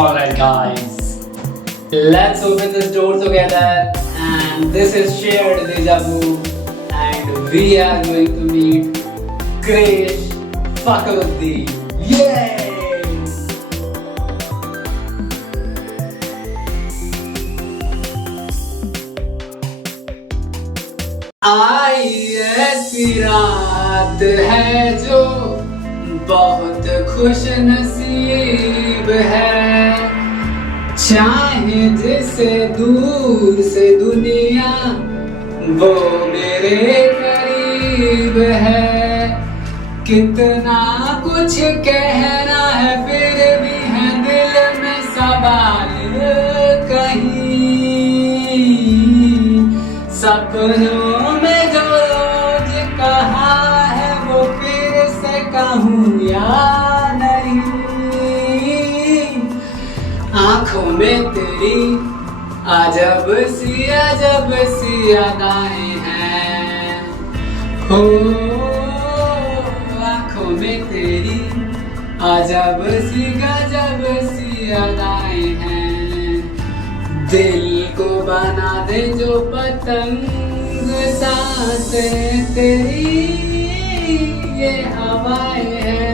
Alright guys, let's open this door together, and this is shared deja vu, and we are going to meet Krish Fakhruddin. Yay! आई ऐसी रात है जो बहुत खुश नसीब है, चाहे जिसे दूर से दुनिया वो मेरे करीब है। कितना कुछ कहना है फिर भी है दिल में सवाल कहीं, सपनों में जो रोज कहा है वो फिर से कहूँ या नहीं। आंखों में तेरी अजब सी अदाएं हैं, हो आंखों में तेरी अजब सी अदाएं हैं। दिल को बना दे जो पतंग, सांसें तेरी ये हवाएं हैं।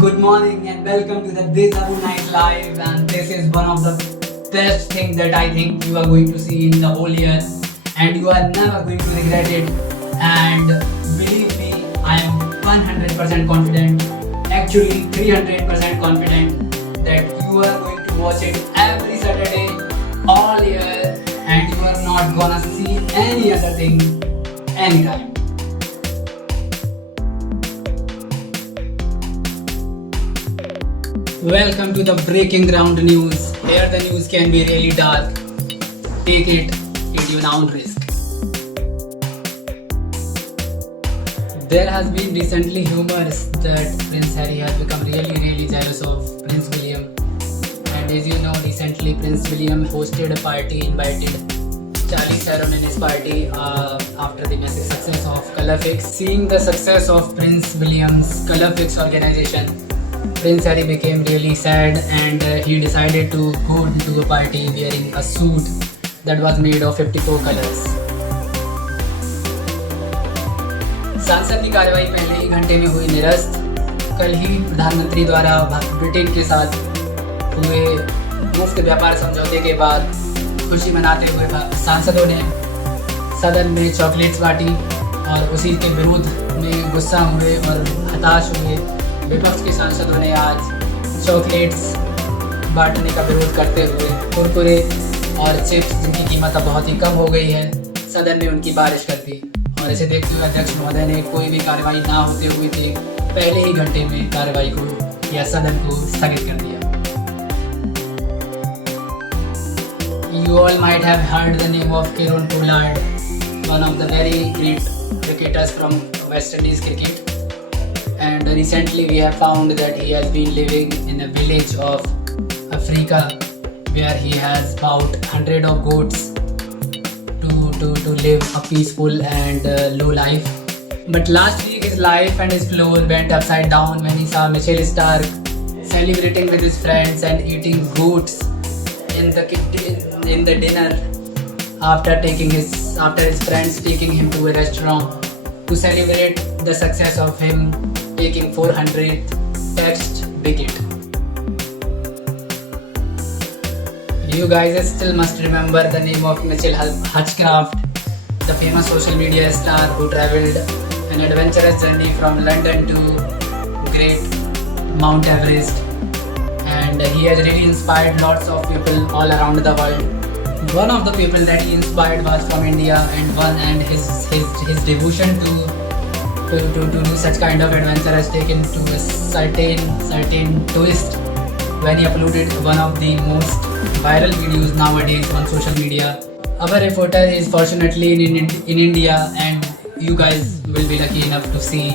Good morning and welcome to the Deja Vu Night Live, and this is one of the best things that I think you are going to see in the whole year, and you are never going to regret it. And believe me, I am 100% confident, actually 300% confident that you are going to watch it every Saturday all year, and you are not gonna see any other thing anytime. Welcome to the breaking ground news. Here the news can be really dark. Take it at your own risk. There has been recently rumors that Prince Harry has become really jealous of Prince William. And as you know, recently Prince William hosted a party, invited Charlize Theron in his party after the massive success of Colourfix. Seeing the success of Prince William's Colourfix organization, Prince Harry became really sad, and he decided to go to a party wearing a suit that was made of 54 colors. संसद की कार्यवाही पहले ही घंटे में हुई निरस्त। कल ही प्रधानमंत्री द्वारा ब्रिटेन के साथ हुए मुफ्त व्यापार समझौते के बाद खुशी मनाते हुए सांसदों ने सदन में चॉकलेट्स बांटी, और उसी के विरोध में गुस्सा हुए और हताश हुए विपक्ष के सांसदों ने आज चॉकलेट्स बांटने का विरोध करते हुए कुरकुरे और चिप्स, जिनकी कीमत अब बहुत ही कम हो गई है, सदन में उनकी बारिश कर दी। और इसे देखते हुए अध्यक्ष महोदय ने कोई भी कार्रवाई ना होते हुए थे पहले ही घंटे में कार्रवाई को या सदन को स्थगित कर दिया। You all might have heard the name of Kieron Pollard, one of the very great cricketers from West Indies cricket. And recently we have found that he has been living in a village of Africa where he has about 100 of goats to live a peaceful and low life. But last week his life and his floor went upside down when he saw Michael Stark celebrating with his friends and eating goats in the dinner after his friends taking him to a restaurant to celebrate the success of him taking 400th Test wicket. You guys still must remember the name of Mitchell Hutchcraft, the famous social media star who travelled an adventurous journey from London to Great Mount Everest, and he has really inspired lots of people all around the world. One of the people that he inspired was from India, and his devotion to do such kind of adventure has taken to a certain twist when he uploaded one of the most viral videos nowadays on social media. Our reporter is fortunately in India, and you guys will be lucky enough to see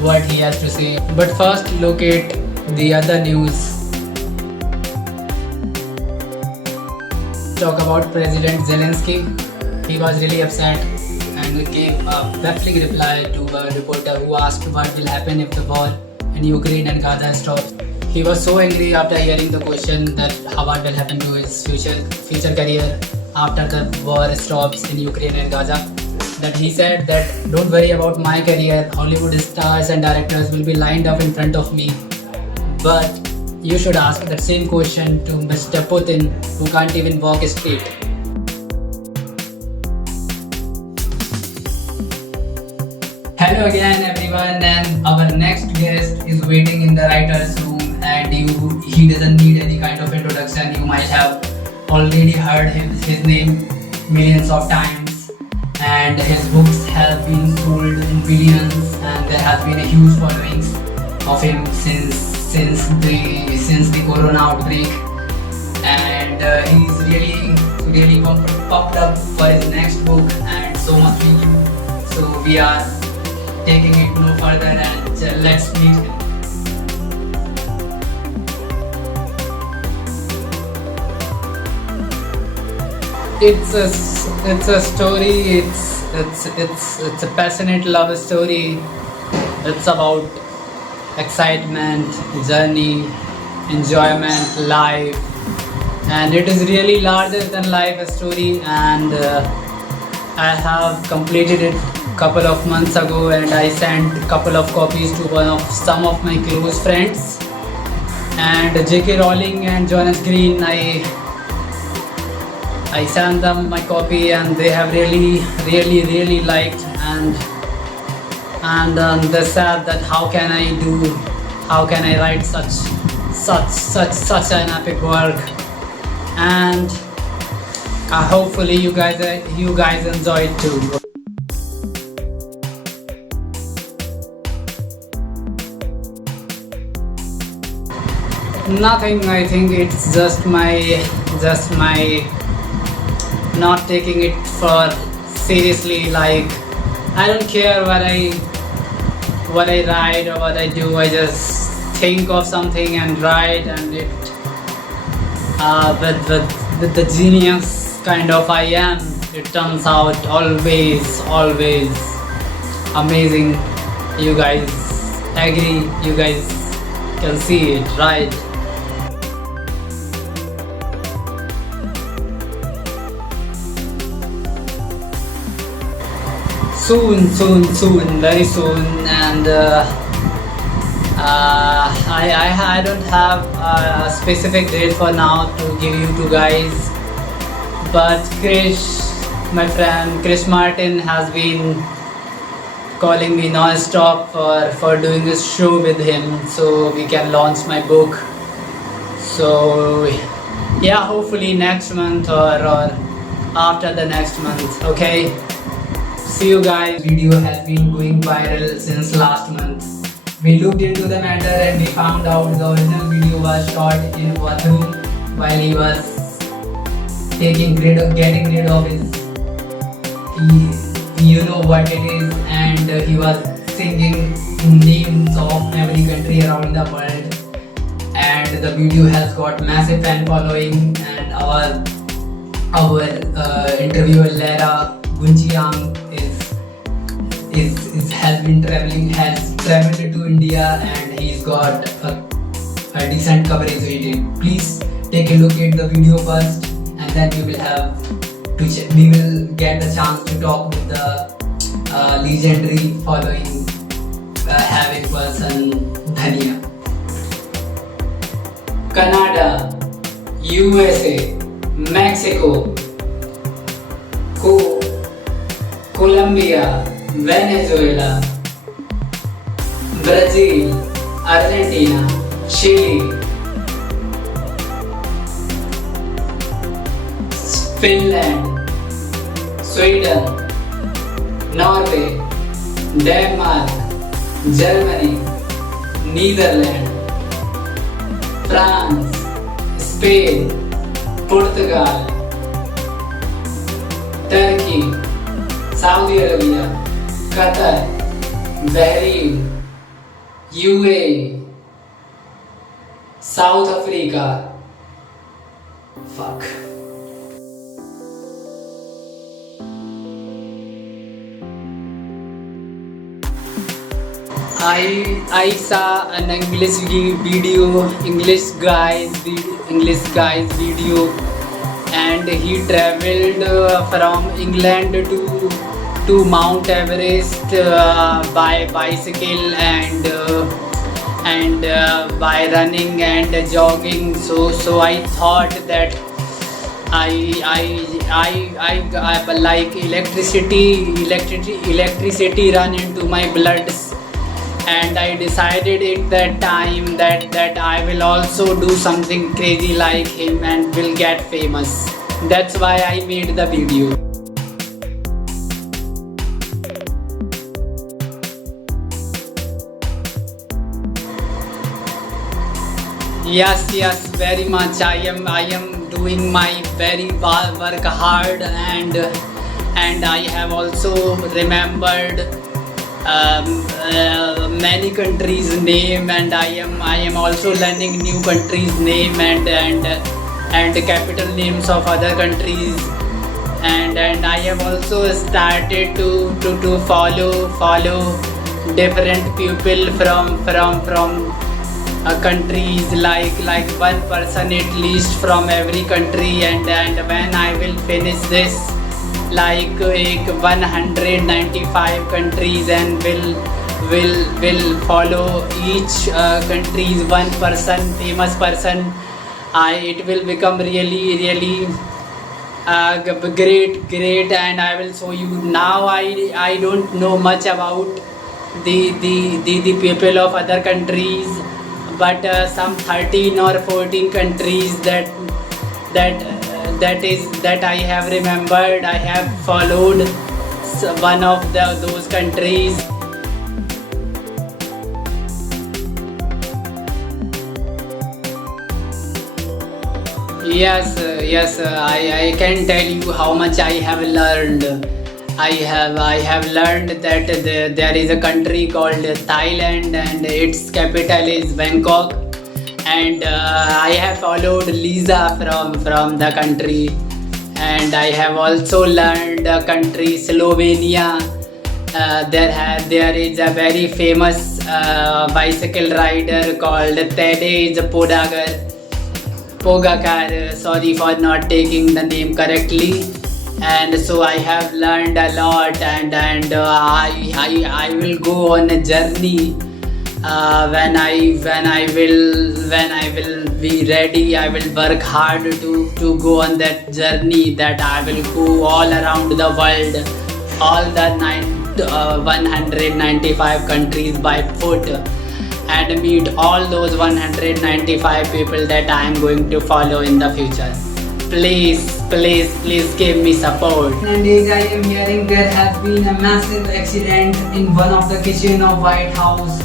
what he has to say. But first, look at the other news. Talk about President Zelensky. He was really upset and gave a baffling reply to a reporter who asked what will happen if the war in Ukraine and Gaza stops. He was so angry after hearing the question that what will happen to his future career after the war stops in Ukraine and Gaza, that he said that don't worry about my career, Hollywood stars and directors will be lined up in front of me, but you should ask that same question to Mr. Putin, who can't even walk straight. Hello again everyone, and our next guest is waiting in the writer's room, and he doesn't need any kind of introduction. You might have already heard his name millions of times, and his books have been sold in billions, and there has been a huge following of him since the corona outbreak, and he's really pumped up for his next book and so much review. So we are taking it no further, and let's meet him. It's a story. It's a passionate love story. It's about excitement, journey, enjoyment, life, and it is really larger than life story. And I have completed it couple of months ago, and I sent couple of copies to some of my close friends, and J.K. Rowling and Jonas Green. I sent them my copy, and they have really liked, and they said that how can I write such an epic work, and hopefully you guys enjoy it too. Nothing. I think it's just my not taking it for seriously. Like, I don't care what I write or what I do. I just think of something and write, and it with the genius kind of I am, it turns out always amazing. You guys agree? You guys can see it, right? Soon, very soon, and I don't have a specific date for now to give you two guys, but my friend Chris Martin has been calling me non-stop for doing a show with him, so we can launch my book. So yeah, hopefully next month or after the next month. Okay. See you guys. Video has been going viral since last month. We looked into the matter and we found out the original video was shot in one room while he was getting rid of his, you know what it is, and he was singing names of every country around the world, and the video has got massive fan following, and our interviewer Lara Gunjiang has traveled to India, and he's got a decent coverage with it. Please take a look at the video first, and then we will get the chance to talk with the legendary following having person Dhania. Canada, USA, Mexico, Colombia, Venezuela, Brazil, Argentina, Chile, Finland, Sweden, Norway, Denmark, Germany, Netherlands, France, Spain, Portugal, Turkey, Saudi Arabia, Qatar, Bahrain, UAE, South Africa. Fuck. I saw an English guy's video, and he traveled from England to Mount Everest by bicycle and by running and jogging. So I thought that I like electricity run into my blood, and I decided at that time that I will also do something crazy like him and will get famous. That's why I made the video. Yes, very much. I am doing my very work hard, and I have also remembered many countries' name, and I am also learning new countries' name and capital names of other countries, and I have also started to follow different people from countries, like one person at least from every country, and when I will finish this, like 195 countries, and will follow each country's one person, famous person, it will become really great, and I will show you. Now I don't know much about the people of other countries, but some 13 or 14 countries that I have remembered. I have followed one of those countries. Yes, I can tell you how much I have learned. I have learned that there is a country called Thailand, and its capital is Bangkok, and I have followed Lisa from the country, and I have also learned a country Slovenia. There is a very famous bicycle rider called Tadej Pogacar. Sorry for not taking the name correctly. And so I have learned a lot, and I will go on a journey when I will be ready. I will work hard to go on that journey, that I will go all around the world, all the 195 countries by foot, and meet all those 195 people that I am going to follow in the future. Please give me support. Nowadays I am hearing there has been a massive accident in one of the kitchen of White House,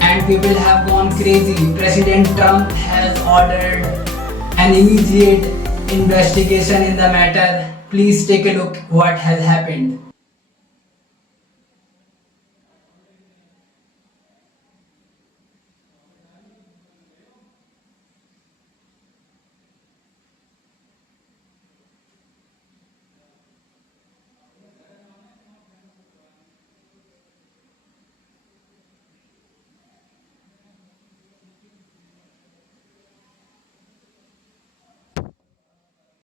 and people have gone crazy. President Trump has ordered an immediate investigation in the matter. Please take a look what has happened.